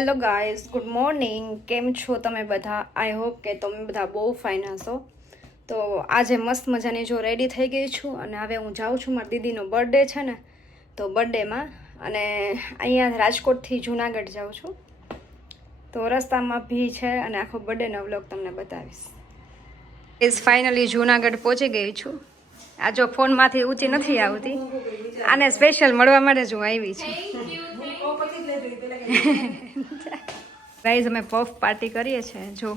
Hello guys, good morning. કેમ છો તમે બધા? આઈ હોપ કે તમે બધા બહુ ફાઇન હશો. તો આજે મસ્ત મજાની જો રેડી થઈ ગઈ છું અને હવે હું જાઉં છું. મારી દીદીનો બર્થડે છે ને, તો બર્થડેમાં અને અહીંયા રાજકોટથી જુનાગઢ જાઉં છું. તો રસ્તામાં ભી છે અને આખો બર્થડેનો વ્લોગ તમને બતાવીશ. ઇઝ ફાઇનલી જુનાગઢ પહોંચી ગઈ છું. આ જો ફોનમાંથી ઊંચી નથી આવતી, આને સ્પેશિયલ મળવા માટે જ હું આવી છું. ગાઈઝ અમે પફ પાર્ટી કરીએ છીએ જો.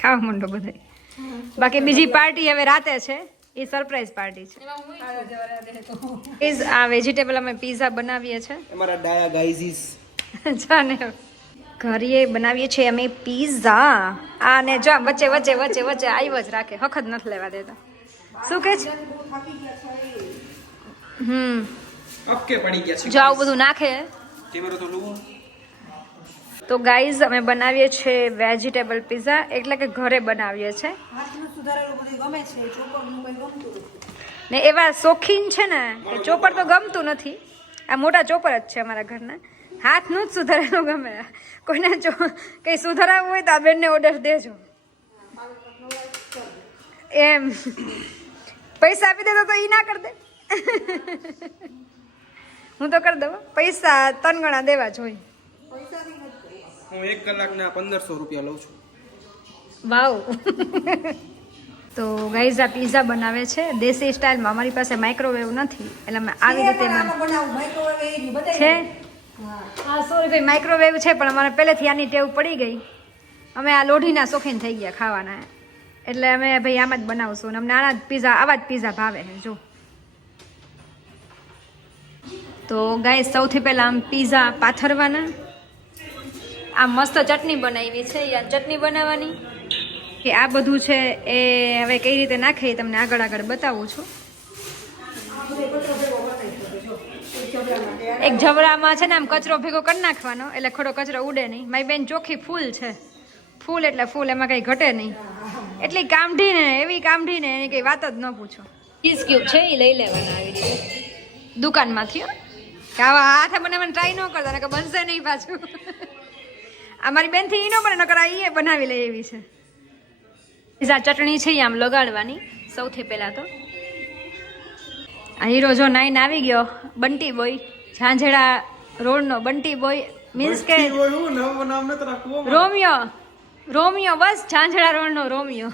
ખાવા માંડો બધાય. બાકી બીજી પાર્ટી હવે રાતે છે, એ સરપ્રાઈઝ પાર્ટી છે. આ વેજીટેબલ અમે પીઝા બનાવીએ છીએ. અમારા ડાયા ગાઈઝીસ જાને ઘરે બનાવીએ છીએ અમે પીઝા. આને જો વચ્ચે વચ્ચે વચ્ચે વચ્ચે આવ્યો જ રાખે, હખત નથી લેવા દેતા. શું કે છે? ઓકે પડી ગયા છે જો આવું બધું નાખે કેમેરો તો લો. તો ગાઈઝ અમે બનાવીએ છીએ વેજીટેબલ પીઝા, એટલે કે ઘરે બનાવીએ છીએ. ને એવા શોખીન છે ને, ચોપર તો ગમતું નથી. આ મોટા ચોપર જ છે અમારા ઘરના. હાથનું જ સુધારેલું ગમે. કોઈને જો કંઈ સુધારાવું હોય તો આ બેનને ઓર્ડર દેજો એમ. પૈસા આપી દેતો તો એ ના કરી દે. હું તો કરી દઉં. પૈસા 3 ગણા દેવા જોઈએ. હું 1 કલાકના 1500 રૂપિયા લઉં છું. વાવ. તો ગાઈઝ આ પીઝા બનાવે છે દેશી સ્ટાઇલમાં. અમારી પાસે માઇક્રોવેવ નથી એટલે અમે આવી રીતે છે. હા સોરી ભાઈ, માઇક્રોવેવ છે પણ અમારે પહેલેથી આની ટેવ પડી ગઈ. અમે આ લોઢીના શોખીન થઈ ગયા ખાવાના, એટલે અમે ભાઈ આમ જ બનાવશું. અને અમને આના જ પીઝા, આવા જ પીઝા ભાવે છે જો. તો ગાઈઝ સૌથી પહેલાં આમ પીઝા પાથરવાના. આ મસ્ત ચટણી બનાવી છે, યા ચટણી બનાવવાની કે આ બધું છે એ હવે કઈ રીતે નાખે એ તમને આગળ આગળ બતાવું છું. એક જબડામાં છે ને આમ કચરો ભેગો કરી નાખવાનો, એટલે ખોટો કચરો ઉડે નહીં. મારી બેન ચોખ્ખી ફૂલ છે, ફૂલ એટલે ફૂલ, એમાં કંઈ ઘટે નહીં. એટલી કામઢી ને, એવી કામઢી ને, એની કંઈ વાત જ ન પૂછો. ચીઝ ક્યુબ છે એ લઈ લેવાના આવી રીતે દુકાનમાંથી. કે આવા હાથે મને ટ્રાય ન કરતા ને કે બનશે નહીં પાછું. અમારી બેનથી એ ન બને, નકર એ બનાવી લે એવી છે. પીઝા ચટણી છે એ આમ લગાડવાની સૌથી પહેલાં તો. આ હીરો જો નાઈને આવી ગયો, બંટી બોય, ઝાંઝેડા રોડનો બંટી બોય. મીન્સ કે રોમિયો, રોમિયો, બસ ઝાંઝેડા રોડનો રોમિયો.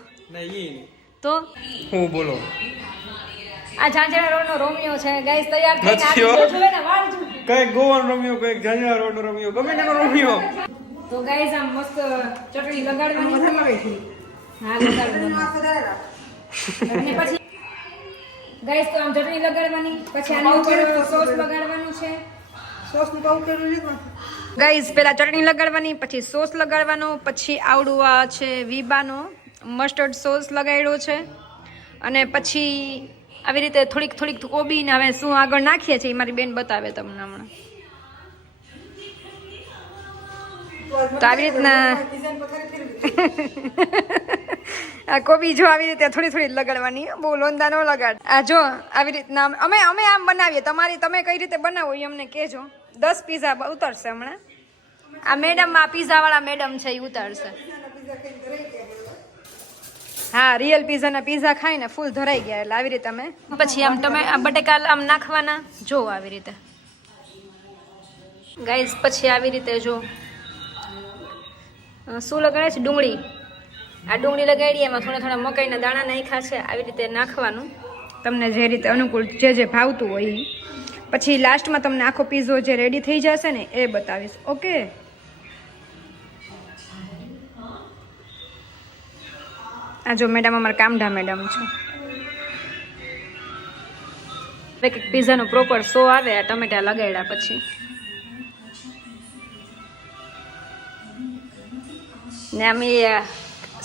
તો હું બોલો, આ ઝાંઝેડા રોડનો રોમિયો છે ગાઈસ. તૈયાર થઈને આવી ગયો છે ને, વાળ જો. કઈ ગોવાનો રોમિયો, કઈ ઝાંઝેડા રોડનો રોમિયો, ગમે તેનો રોમિયો. તો ગાઈસ આમ મસ્ત ચટણી લગાડવાની છે. હા લગાડવાની. અને પછી ગાઈસ તો આમ ચટણી લગાડવાની, પછી આની ઉપર સોસ લગાડવાનું છે. સોસ નું પાઉડર છે ગાઈસ. પહેલા ચટણી લગાડવાની, પછી સોસ લગાડવાનો, પછી આવડું આ છે વીબાનો મસ્ટર્ડ સોસ લગાડ્યો છે. અને પછી આવી રીતે થોડીક થોડીક કોબીને હવે શું આગળ નાખીએ છીએ એ મારી બેન બતાવે તમને હમણાં. તો આવી રીતના આ કોબી જો આવી રીતે થોડી થોડી લગાડવાની, બહુ લોંદા ન લગાડ. આ જો આવી રીતના અમે આમ બનાવીએ. તમે કઈ રીતે બનાવો એ અમને કહેજો. 10 પીઝા ઉતરશે હમણાં. આ મેડમ, આ પીઝા વાળા મેડમ છે એ ઉતારશે. હા, રિયલ પીઝાના પીઝા ખાઈને ફૂલ ધરાઈ ગયા. એટલે આવી રીતે અમે પછી આમ બટેકા આમ નાખવાના જો આવી રીતે ગાઈઝ. પછી આવી રીતે જો શું લગાડે છે, ડુંગળી. આ ડુંગળી લગાડી, એમાં થોડા થોડા મકાઈના દાણા નાખ્યા છે. આવી રીતે નાખવાનું તમને જે રીતે અનુકૂળ, જે ભાવતું હોય એ. પછી લાસ્ટમાં તમને આખો પીઝો જે રેડી થઈ જશે ને એ બતાવીશ. ઓકે. આ જો મેડમ અમારા કામઢા મેડમ છે. એક પીઝાનો પ્રોપર સો આવે આ ટમેટા લગાડ્યા પછી. ને આમ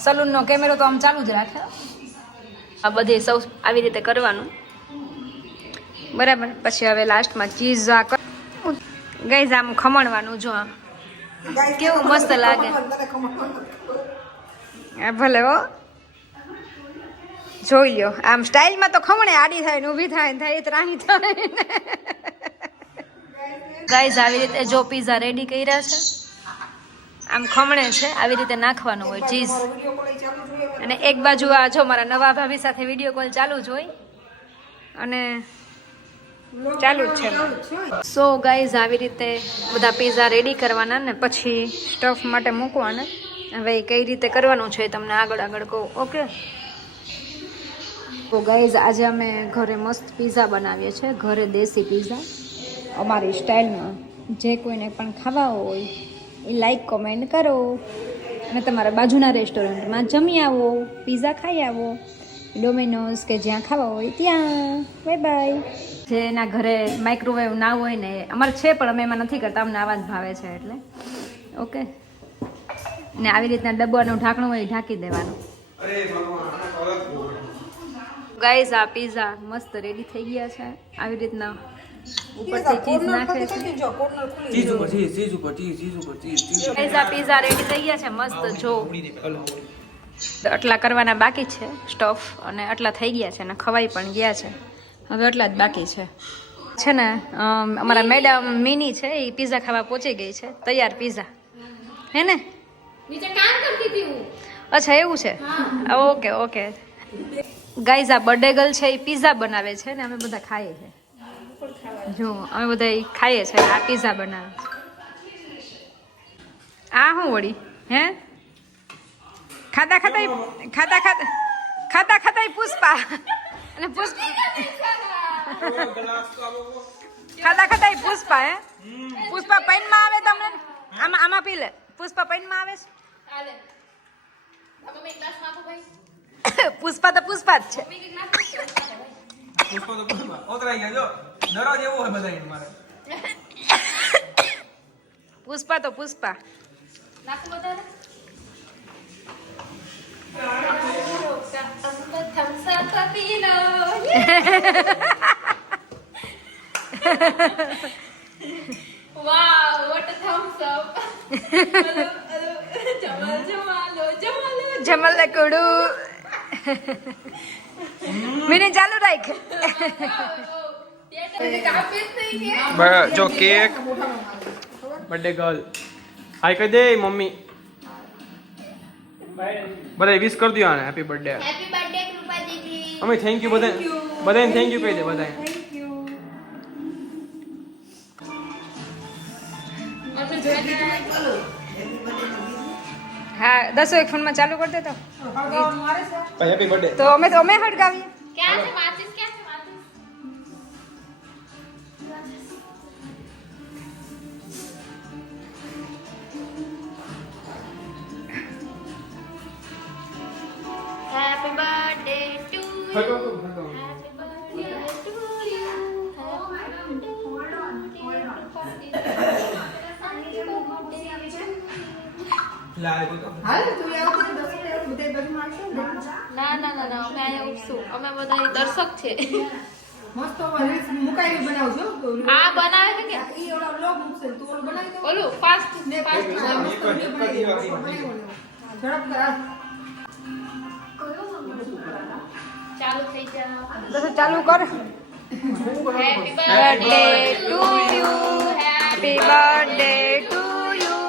સલૂનનો કેમેરો તો આમ ચાલુ જ રાખે. આ બધી સૌ આવી રીતે કરવાનું બરાબર. પછી હવે લાસ્ટમાં ચીઝ ગાઈઝ આમ ખમણવાનું જો. આમ કેવું મસ્ત લાગે. ભલે હો. જોઈ લ્યો આમ સ્ટાઇલમાં તો ખમણે આડી થાય ને ઊભી થાય ને થાય ત્રાહી થાય ગાઈઝ આવી રીતે જો પીઝા રેડી કર્યા છે આમ ખમણે છે આવી રીતે નાખવાનું હોય ચીઝ અને એક બાજુ આ જો મારા નવા ભાભી સાથે વિડીયો કોલ ચાલુ જ હોય અને ચાલુ જ છે સો ગાઈઝ આવી રીતે બધા પીઝા રેડી કરવાના ને પછી સ્ટફ માટે મૂકવાના હવે કઈ રીતે કરવાનું છે તમને આગળ આગળ કહું ઓકે તો ગાઈઝ આજે અમે ઘરે મસ્ત પીઝા બનાવીએ છીએ ઘરે દેશી પીઝા અમારી સ્ટાઇલમાં જે કોઈને પણ ખાવા હોય એ લાઈક કોમેન્ટ કરો અને તમારા બાજુના રેસ્ટોરન્ટમાં જમી આવો પીઝા ખાઈ આવો ડોમિનોઝ કે જ્યાં ખાવા હોય ત્યાં બાય બાય જેના ઘરે માઇક્રોવેવ ના હોય ને અમારે છે પણ અમે એમાં નથી કરતા અમને આવા જ ભાવે છે એટલે ઓકે ને આવી રીતના ડબ્બાનું ઢાંકણું હોય ઢાંકી દેવાનું ગાઈઝ આ પીઝા મસ્ત રેડી થઈ ગયા છે આવી રીતના ઉપરથી ચીઝ નાખે છે ચીઝ ઉપર ચીઝ ઉપર ચીઝ ગાઈઝ આ પીઝા રેડી થઈ ગયા છે મસ્ત જો આટલા કરવાના બાકી છે સ્ટફ અને આટલા થઈ ગયા છે અને ખવાઈ પણ ગયા છે હવે આટલા જ બાકી છે ને અમારા મેડમ મિની છે એ પીઝા ખાવા પહોંચી ગઈ છે તૈયાર પીઝા હે ને અચ્છા એવું છે ઓકે ઓકે ગાઈઝ આ બર્થડે ગર્લ છે એ પીઝા બનાવે છે ને અમે બધા ખાઈએ છીએ જો અમે બધા ખાઈએ છીએ આ પીઝા બનાવે છે આ શું વળી હે ખાતા ખાતા પુષ્પા અને ખાતા પુષ્પા હે પુષ્પા પૈનમાં આવે તમને આમાં પી લે પુષ્પા પૈનમાં આવે છે પુષ્પા તો પુષ્પા જ છે પુષ્પા તો Pushpa Wow, what a thumbs up. Jamal કુડુ મેને ચાલુ રાખ જો કેક બર્થડે ગર્લ હાય કહી દે મમ્મી બધા વિશ કરી દો આને happy birthday Happy birthday, Krupa Didi. અમે થેન્ક યુ બધાને થેન્ક યુ કહી દે બધાને હા 10 એક ફોનમાં ચાલુ કરી દે તો હેપી બર્થડે તો અમે હડકાવીએ ક્યાં છે માચિસ? ક્યાં છે માચિસ? Happy birthday to you. Happy birthday to you. ના અમે અહીંયા ઉપસું અમે બધા દર્શક છે મસ્ત મુકાઈ બનાવજો આ બનાવે છે કે ઈ ઓલા બ્લોગ મૂકશે તો ઓલો બનાવી દો ઓલું ફાસ્ટ ઝડપ કર ચાલુ થઈ જાવ તો ચાલુ કર happy birthday to you happy birthday to you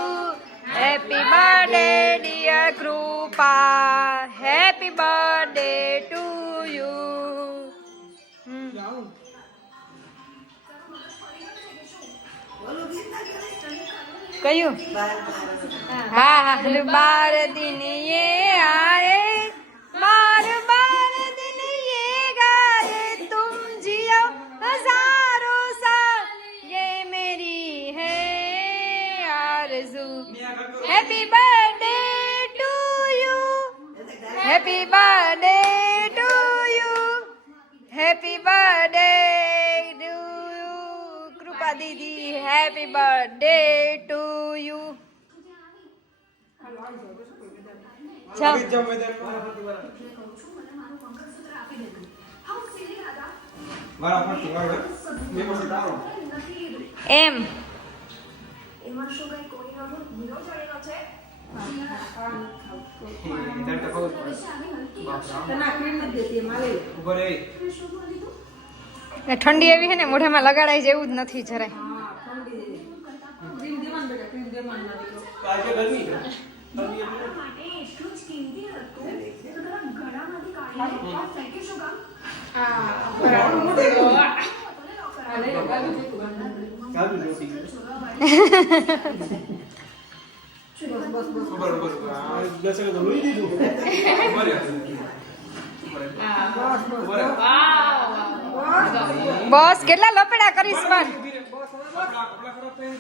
happy birthday dear Kripa happy birthday to you કયું હા બાર દિન યે આયે बार दिन ये गाए तुम जियो हजारों साल ये मेरी है आरज़ू happy birthday to you happy birthday to you happy birthday to you Kripa didi happy birthday to you એમ તના ક્રીમ નથી દેતી એમાં લઈ લે. ઉભો રહે. ને ઠંડી એવી છે ને મોઢામાં લગાડાય જેવું જ નથી જરાય. હા ઠંડી દે. ક્રીમ દેવાનું બેટા ક્રીમ દેવાનું ના દીકરો. આજે ગરમી છે. બરાબર મોઢે આ લઈ લે બાજુ જોતું બાજુ. ચાલુ જોતી. બસ બસ બસ. ઉભો રહે. આ દસેક તો લોહી દીધું. ઉભો રહે. બસ બસ ઉભો રહે. બસ કેટલા લપેડા કરીશ પણ કપડા ખરાબ થઈ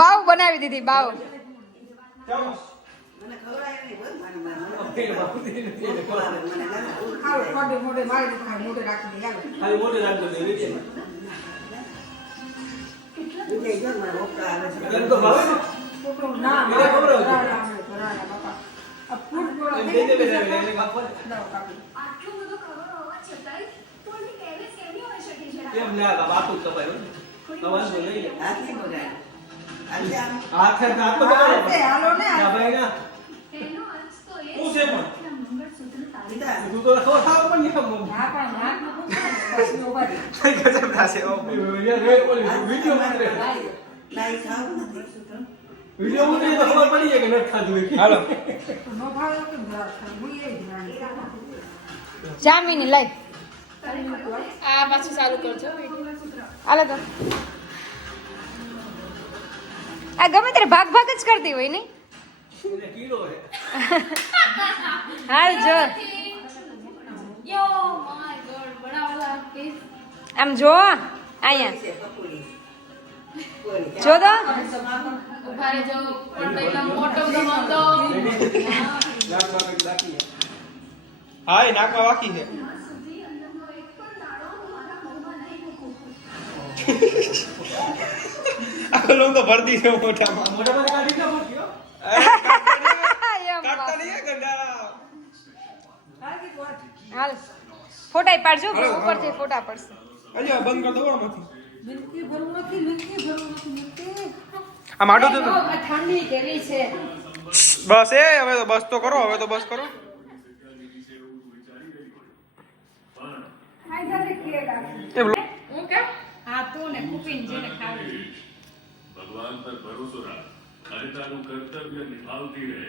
બાવ બનાવી દીધી બાવ. ચાલો. હાલો મોઢે મોઢે મારી દીકરા મોઢે રાખી દે હાલો. ખાલી મોઢે રાખજો ને રીતે. એમ તો ભાવે ને? છોકરો ના એને ખબર હતી. ભરાડા બાપા આ ફૂટ બોળો એમ દઈ દે બેટા, એને કાપવા દે. લાવ કાપી. કેમ લે આ બાપુ તો ભાઈ અવાજ તો લઈ લે. હાથ તો કરો. હાલો ને ના ભાઈ ના. હું છે પણ તું તો ખબર થાવ પણ નહીં. હા પણ હાથમાં ફૂટ છે ને બસ ઉભા રહે. કઈ ગજબ થશે. વિડિયો ઉતરે. વિડિયો ઉતરે તો ખબર પડી જાય કે નથી ખાધું એ. હાલો. નો ભાવે તો કેમ જરા ખાય? હું એ જ રાણી. જામીની લઈ આ પાછું ચાલુ કરજો હાલો તો. આ ગમે ત્યારે ભાગ ભાગ જ કરતી હોય નહીં. એટલે કીડો છે. હાલ જો યો માય ગોડ બડા વાલા કેસ આમ જો અહીંયા જો તો ઉભા રહેજો પણ એકદમ મોટો ધમાકો હા એ નાકમાં વાકી છે. આ લોક તો ભરતી છે મોઢામાં. મોઢામાં કાઢી ના મૂક્યો. કાઢતા નહીં ગંડા. હાલ ફોટા પાડજો ઉપરથી ફોટા પડશે. અલ્યા બંધ કર દો આમાંથી. મિલકી ભરવું નથી મિલકી ભરવું નથી મિલકી. આ માટો તો ઠંડી કેવી છે. બસ એ હવે તો બસ તો કરો. હવે તો બસ કરો. એ લો. હું કેમ હા તું ને કુપીન જેને ખાવી ભગવાન પર ભરોસો રાખ અને તારું કર્તવ્ય નિભાવતી રહે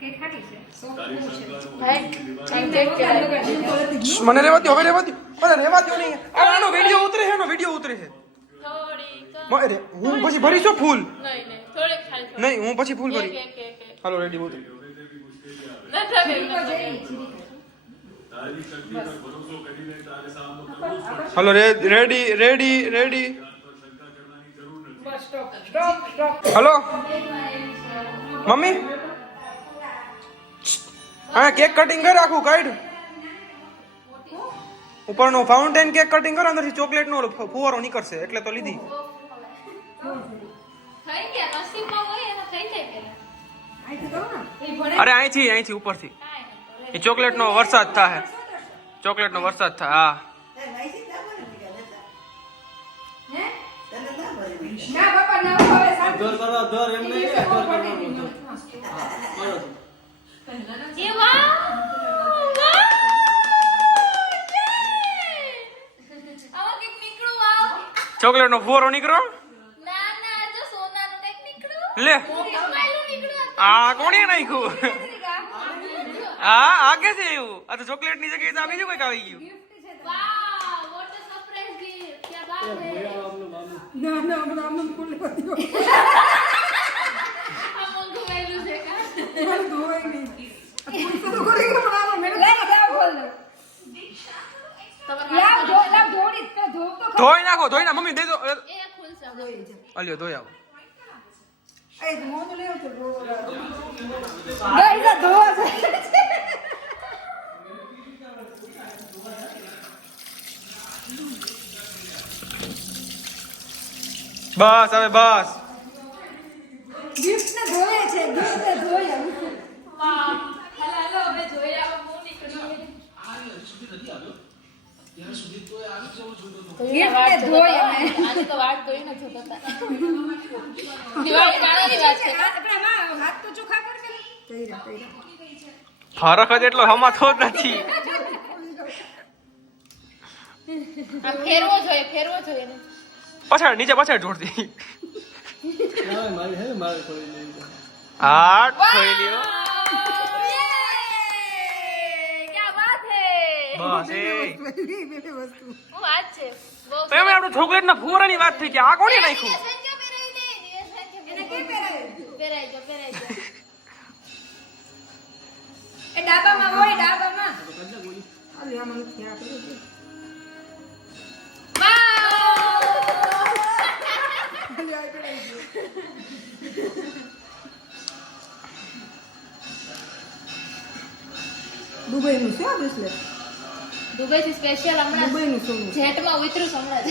કે ખાટી છે તારી શંકાનું મને રેવા દો. હવે રેવા દો. અરે રેવા દો નહીં. આનો વિડિયો ઉતરે છે. એનો વિડિયો ઉતરે છે. થોડીક અરે હું પછી ભરીશું ફૂલ. નહીં થોડીક ખાલી નહીં હું પછી ફૂલ ભરી. કે હાલો રેડી ઉતરે. નથી તારી શક્તિ પર ભરોસો કરીને તારે સામનો કરવો જ પડશે. હાલો રેડી રેડી રેડી. હાલો મમ્મી હા કેક કટિંગ કર. આખું કાઢ. ઉપરનો ફાઉન્ટેન કેક કટિંગ કરો. અંદરથી ચોકલેટ નો ફુવારો નીકળશે એટલે તો લીધી. થઈ ગયા નસીબમાં હોય એનો થઈ જાય પેલા અહીંથી કરો ને. અરે અહીંથી ઉપરથી એ ચોકલેટ નો વરસાદ થાય. ચોકલેટ નો વરસાદ થાય. હા ના બાપા ના હવે સાચું. દોર કરો દોર એમ નહીં કે દોર એ વાહ આવા કંઈક નીકળું વાવ ચોકલેટ નો ફુવારો નીકળો. ના ના જો સોનાનું કંઈક નીકળું લે સ્માઈલું નીકળું આ કોણે નાખ્યું? હા આગે છે એવું. આ તો ચોકલેટ ની જગ્યાએ તો આ બીજું કંઈક આવી ગયું. Wow what a surprise gift ક્યા બાત હે ના ના હમણાં અમને ફૂલ નથી આ મોંઘું વેલ્યુ છે કા ધોવાય નહીં. ફૂલ તો કરી કે પણ આમાં મેળ લઈ જાવ બોલ લાવ ધો લાવ ધોડી તો ધોવ તો ધોઈ નાખો. ધોઈ ના મમ્મી દે દો. એ ખુલશે અલ્યો ધોઈ આવો. એ મોં તો લેવો છે ગઈ જા ધોવા છે. બસ હવે બસ. ગિફ્ટ ને ધોયે છે ગિફ્ટ ને ધોયે વાહ હાલો હવે જોઈ આવો બહુ નીકળ્યું ગિફ્ટ ને ધોયે અમે આજે તો વાત કોઈ નથી થતા દિવાળી નાણાની વાત છે આપણે આમાં હાથ તો ચોખ્ખા કર કે કર્યા ફરક જ એટલો હમાતો જ નથી. આમ ફેરવો જોઈએ ને પાછળ નીચે પાછળ જોડતી. હા ખોઈ લ્યો. ક્યા વાત હે બસ એ બે વસ્તુ હું વાત છે બહુ તો એમાં આપણે ચોકલેટ ના ફુવારાની વાત થઈ કે આ કોણે નાખ્યું? સંજો પહેરાવી દે દિવસ સંજો પહેરાવી દો એ ડાબામાં હોય ડાબામાં અરે આમાં નથી આપણે દુબઈનું છે આ બ્રેસલેટ દુબઈ થી સ્પેશિયલ હમણાં દુબઈનું સોનું જેટમાં ઉતર્યું છે હમણાં જ.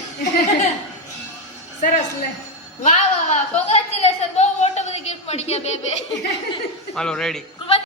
સરસ લે વાહ કોંગ્રેચ્યુલેશન બહુ મોટો બધી ગિફ્ટ મળી ગયા બે હાલો રેડી.